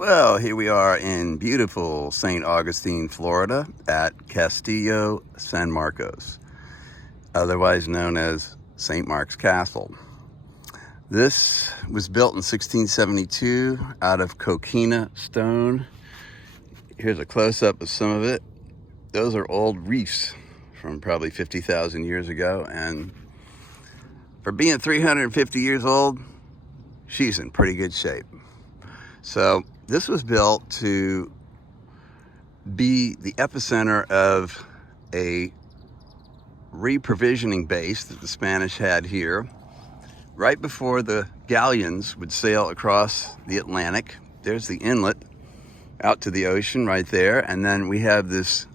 Well, here we are in beautiful St. Augustine, Florida at Castillo San Marcos, otherwise known as St. Mark's Castle. This was built in 1672 out of coquina stone. Here's a close-up of some of it. Those are old reefs from probably 50,000 years ago, and for being 350 years old, she's in pretty good shape. So this was built to be the epicenter of a reprovisioning base that the Spanish had here right before the galleons would sail across the Atlantic. There's the inlet out to the ocean right there, and then we have this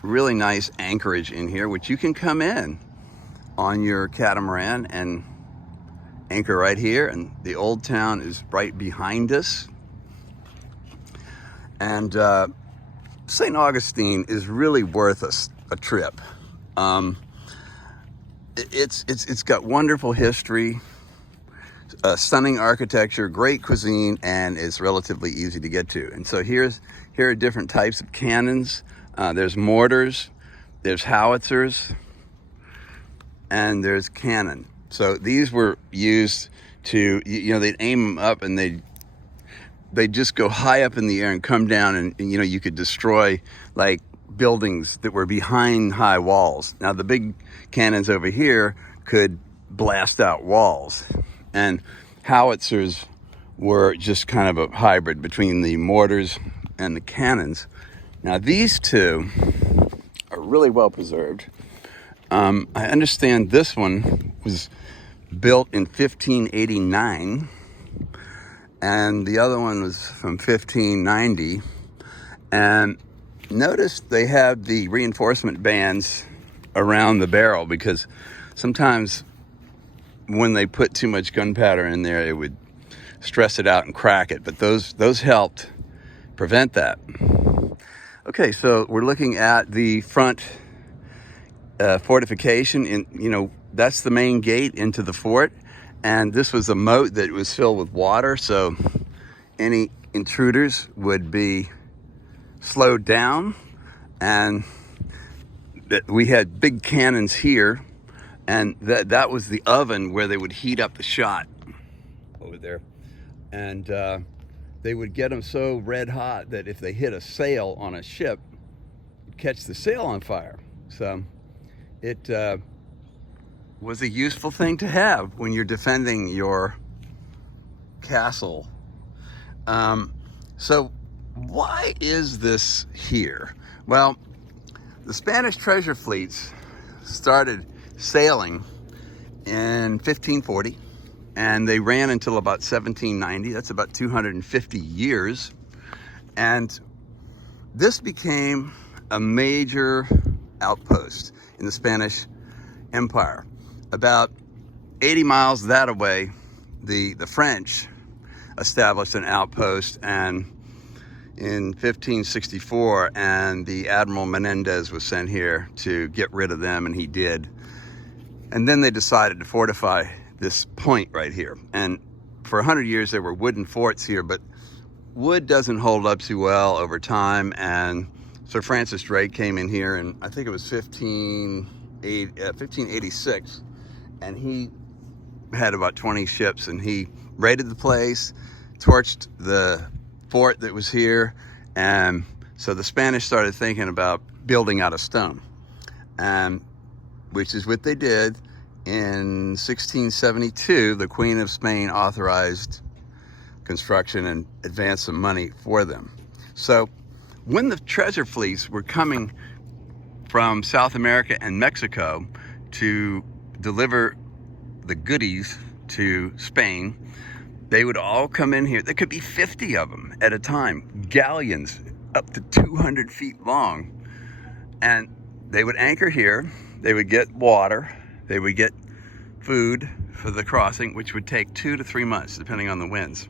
really nice anchorage in here, which you can come in on your catamaran and anchor right here, and the old town is right behind us. And St. Augustine is really worth a trip. It's got wonderful history, stunning architecture, great cuisine, and it's relatively easy to get to. And so here are different types of cannons. There's mortars, there's howitzers, and there's cannon. So these were used to, they'd aim them up and they'd just go high up in the air and come down, and you could destroy like buildings that were behind high walls. Now the big cannons over here could blast out walls, and howitzers were just kind of a hybrid between the mortars and the cannons. Now these two are really well preserved. I understand this one was built in 1589, and the other one was from 1590. And notice they have the reinforcement bands around the barrel, because sometimes when they put too much gunpowder in there, it would stress it out and crack it. But those helped prevent that. Okay, so we're looking at the front fortification. That's the main gate into the fort. And this was a moat that was filled with water, so any intruders would be slowed down. And we had big cannons here, and that was the oven where they would heat up the shot over there. And they would get them so red hot that if they hit a sail on a ship, it'd catch the sail on fire. So it was a useful thing to have when you're defending your castle. So why is this here? Well, the Spanish treasure fleets started sailing in 1540, and they ran until about 1790. That's about 250 years. And this became a major outpost in the Spanish Empire. About 80 miles that away, the French established an outpost, and in 1564, and the Admiral Menendez was sent here to get rid of them, and he did. And then they decided to fortify this point right here. And for 100 years, there were wooden forts here, but wood doesn't hold up too well over time. And Sir Francis Drake came in here, and I think it was 1586, and he had about 20 ships, and he raided the place, torched the fort that was here. And so the Spanish started thinking about building out of stone, and which is what they did. In 1672, the Queen of Spain authorized construction and advanced some money for them. So when the treasure fleets were coming from South America and Mexico to deliver the goodies to Spain, they would all come in here. There could be 50 of them at a time, galleons up to 200 feet long. And they would anchor here, they would get water, they would get food for the crossing, which would take 2 to 3 months, depending on the winds.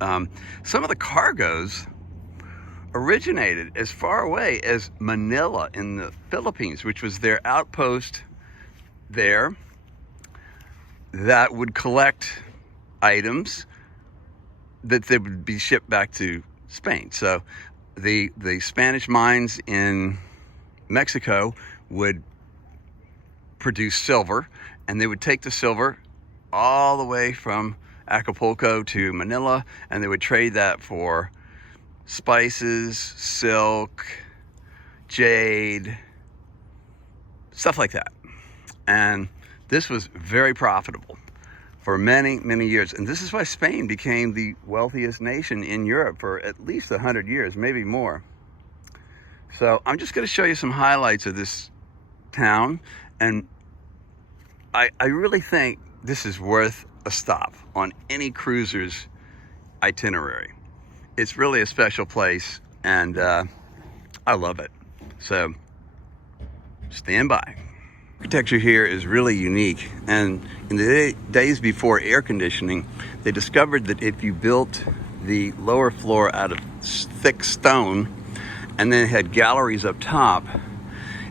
Some of the cargoes originated as far away as Manila in the Philippines, which was their outpost there, that would collect items that they would be shipped back to Spain. So the Spanish mines in Mexico would produce silver, and they would take the silver all the way from Acapulco to Manila, and they would trade that for spices, silk, jade, stuff like that. And this was very profitable for many, many years. And this is why Spain became the wealthiest nation in Europe for at least 100 years, maybe more. So I'm just going to show you some highlights of this town. And I really think this is worth a stop on any cruiser's itinerary. It's really a special place, and I love it. So stand by. Architecture here is really unique, and in the days before air conditioning, they discovered that if you built the lower floor out of thick stone and then had galleries up top,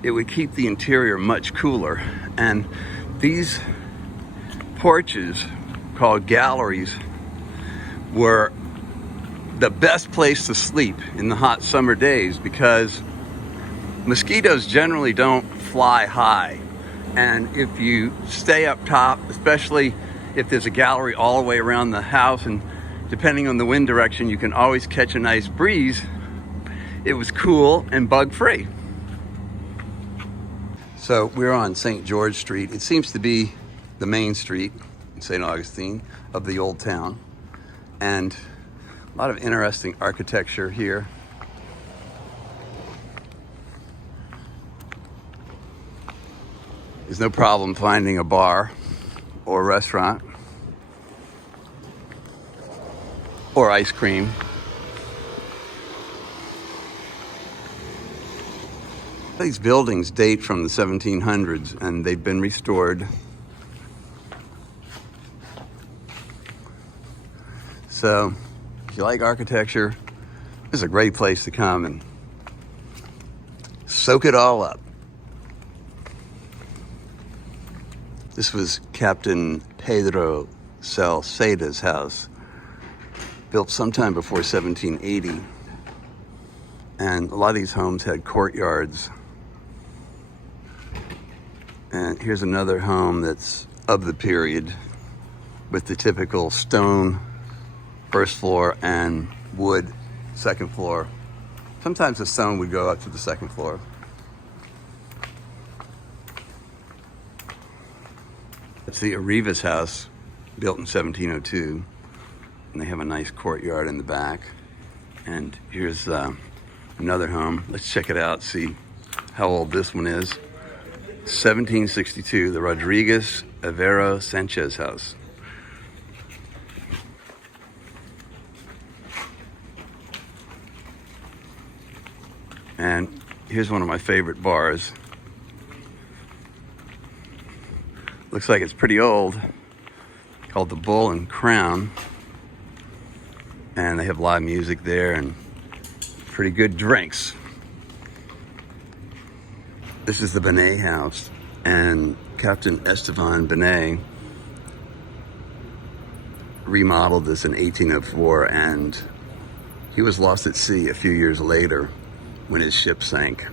it would keep the interior much cooler. And these porches, called galleries, were the best place to sleep in the hot summer days because mosquitoes generally don't fly high. And if you stay up top, especially if there's a gallery all the way around the house, and depending on the wind direction, you can always catch a nice breeze, it was cool and bug-free. So we're on St. George Street. It seems to be the main street in St. Augustine of the old town. And a lot of interesting architecture here. There's no problem finding a bar or a restaurant or ice cream. These buildings date from the 1700s and they've been restored. So if you like architecture, this is a great place to come and soak it all up. This was Captain Pedro Salceda's house, built sometime before 1780. And a lot of these homes had courtyards. And here's another home that's of the period with the typical stone first floor and wood second floor. Sometimes the stone would go up to the second floor. It's the Arrivas house, built in 1702, and they have a nice courtyard in the back. And here's another home. Let's check it out, see how old this one is. 1762, the Rodriguez Avero Sanchez house. And here's one of my favorite bars. Looks like it's pretty old, called the Bull and Crown. And they have live music there and pretty good drinks. This is the Benet house, and Captain Esteban Benet remodeled this in 1804, and he was lost at sea a few years later when his ship sank.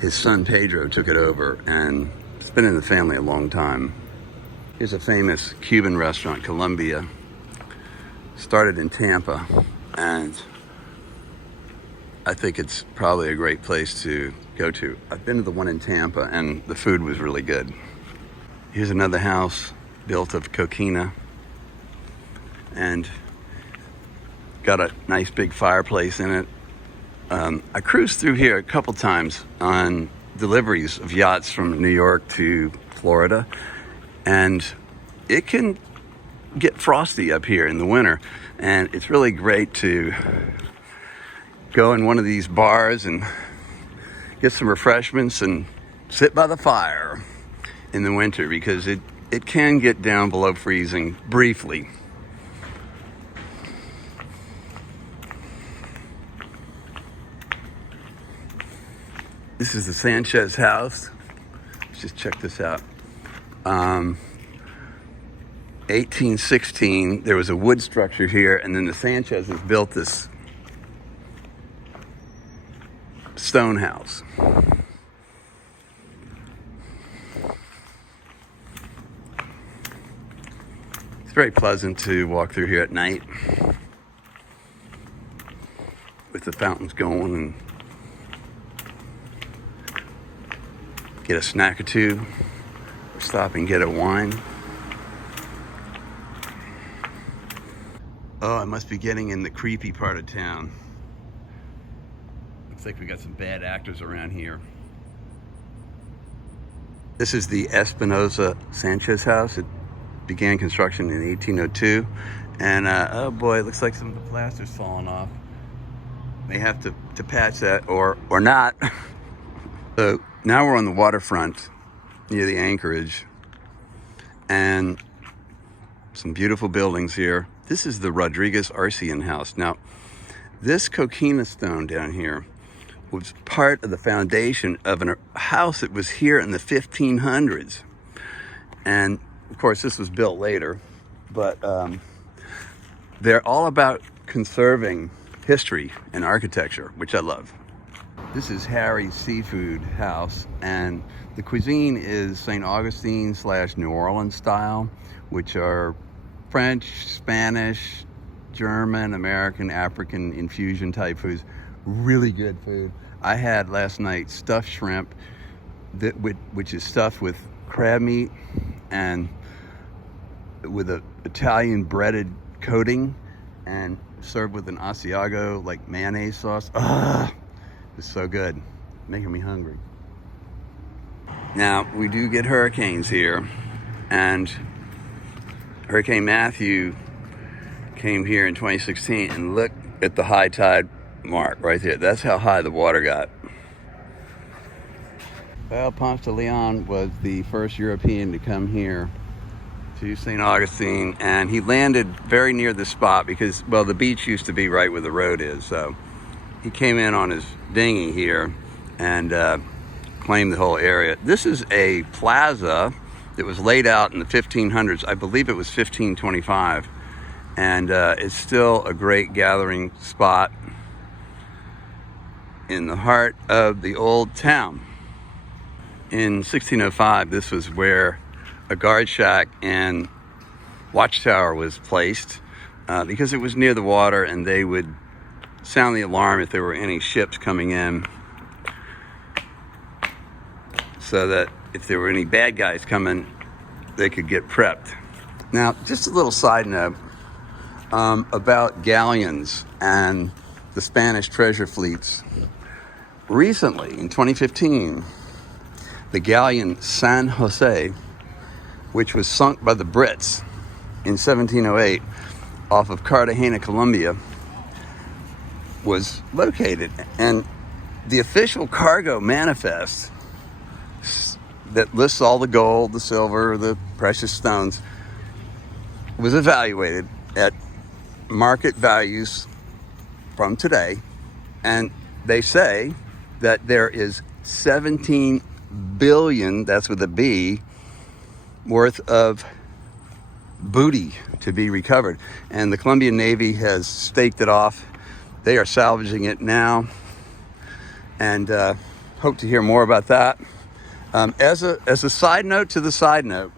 His son Pedro took it over, and it's been in the family a long time. Here's a famous Cuban restaurant, Colombia. Started in Tampa, and I think it's probably a great place to go to. I've been to the one in Tampa, and the food was really good. Here's another house built of coquina, and got a nice big fireplace in it. I cruised through here a couple times on deliveries of yachts from New York to Florida, and it can get frosty up here in the winter, and it's really great to go in one of these bars and get some refreshments and sit by the fire in the winter, because it can get down below freezing briefly. This is the Sanchez house. Let's just check this out. 1816, there was a wood structure here, and then the Sanchez's built this stone house. It's very pleasant to walk through here at night with the fountains going and get a snack or two, or stop and get a wine. Oh, I must be getting in the creepy part of town. Looks like we got some bad actors around here. This is the Espinosa Sanchez house. It began construction in 1802. And oh boy, it looks like some of the plaster's falling off. They have to patch that or not. So now we're on the waterfront near the anchorage. And some beautiful buildings here. This is the Rodriguez Arcian house. Now, this coquina stone down here was part of the foundation of a house that was here in the 1500s. And of course, this was built later, but they're all about conserving history and architecture, which I love. This is Harry's Seafood House, and the cuisine is St. Augustine / New Orleans style, which are French, Spanish, German, American, African infusion type foods. Really good food. I had last night stuffed shrimp, which is stuffed with crab meat and with an Italian breaded coating and served with an Asiago like mayonnaise sauce. Ah, it's so good, making me hungry. Now, we do get hurricanes here, and Hurricane Matthew came here in 2016, and look at the high tide mark right there. That's how high the water got. Well, Ponce de Leon was the first European to come here to St. Augustine, and he landed very near the spot because, well, the beach used to be right where the road is. So he came in on his dinghy here and claimed the whole area. This is a plaza that was laid out in the 1500s. I believe it was 1525. And it's still a great gathering spot in the heart of the old town. In 1605, this was where a guard shack and watchtower was placed because it was near the water, and they would sound the alarm if there were any ships coming in, so that if there were any bad guys coming, they could get prepped. Now, just a little side note about galleons and the Spanish treasure fleets. Recently, in 2015, the galleon San Jose, which was sunk by the Brits in 1708 off of Cartagena, Colombia, was located. And the official cargo manifest that lists all the gold, the silver, the precious stones, was evaluated at market values from today. And they say that there is 17 billion, that's with a B, worth of booty to be recovered. And the Colombian Navy has staked it off. They are salvaging it now, and hope to hear more about that. As a side note to the side note,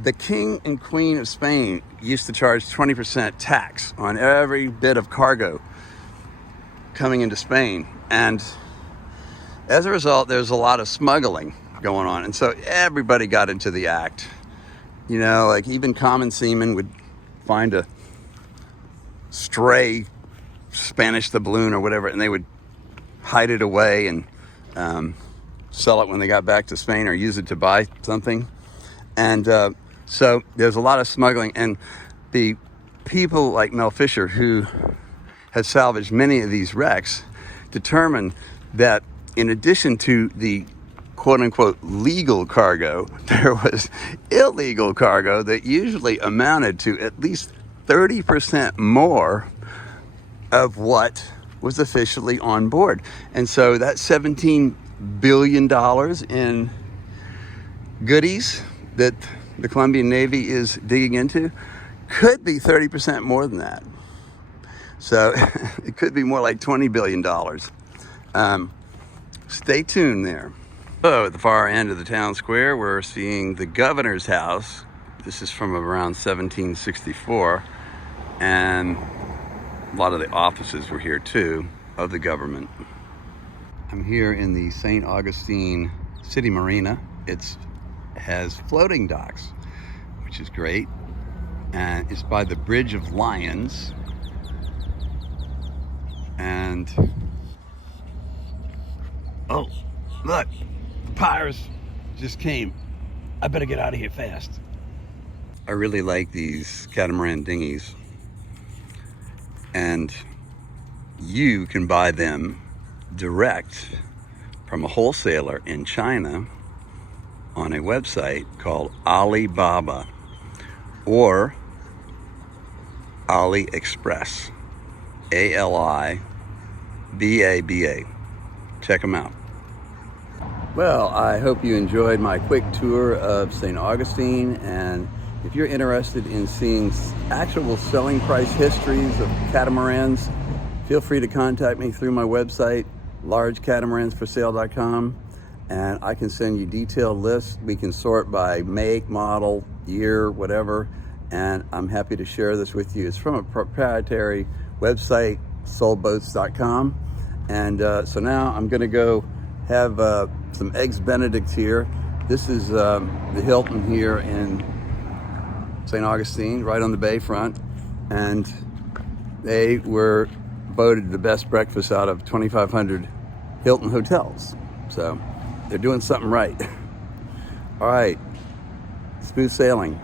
the King and Queen of Spain used to charge 20% tax on every bit of cargo coming into Spain. And as a result, there's a lot of smuggling going on. And so everybody got into the act. You know, like even common seamen would find a stray Spanish doubloon or whatever, and they would hide it away and sell it when they got back to Spain, or use it to buy something. And so there's a lot of smuggling. And the people like Mel Fisher, who has salvaged many of these wrecks, determined that in addition to the quote-unquote legal cargo, there was illegal cargo that usually amounted to at least 30% more of what was officially on board. And so that $17 billion in goodies that the Colombian Navy is digging into. Could be 30% more than that. So it could be more like $20 billion. Stay tuned there. So at the far end of the town square, we're seeing the governor's house. This is from around 1764. And a lot of the offices were here too, of the government. I'm here in the St. Augustine City Marina. It has floating docks, which is great. And it's by the Bridge of Lions. And, oh, look, the pirates just came. I better get out of here fast. I really like these catamaran dinghies. And you can buy them direct from a wholesaler in China on a website called Alibaba or AliExpress. ALIBABA. Check them out. Well, I hope you enjoyed my quick tour of St. Augustine, and if you're interested in seeing actual selling price histories of catamarans, feel free to contact me through my website, largecatamansforsale.com, and I can send you detailed lists. We can sort by make, model, year, whatever, and I'm happy to share this with you. It's from a proprietary website, soulboats.com, and so now I'm going to go have some Eggs Benedict here. This is the Hilton here in St. Augustine, right on the bayfront, and they were voted the best breakfast out of 2,500 Hilton hotels. So they're doing something right. All right, smooth sailing.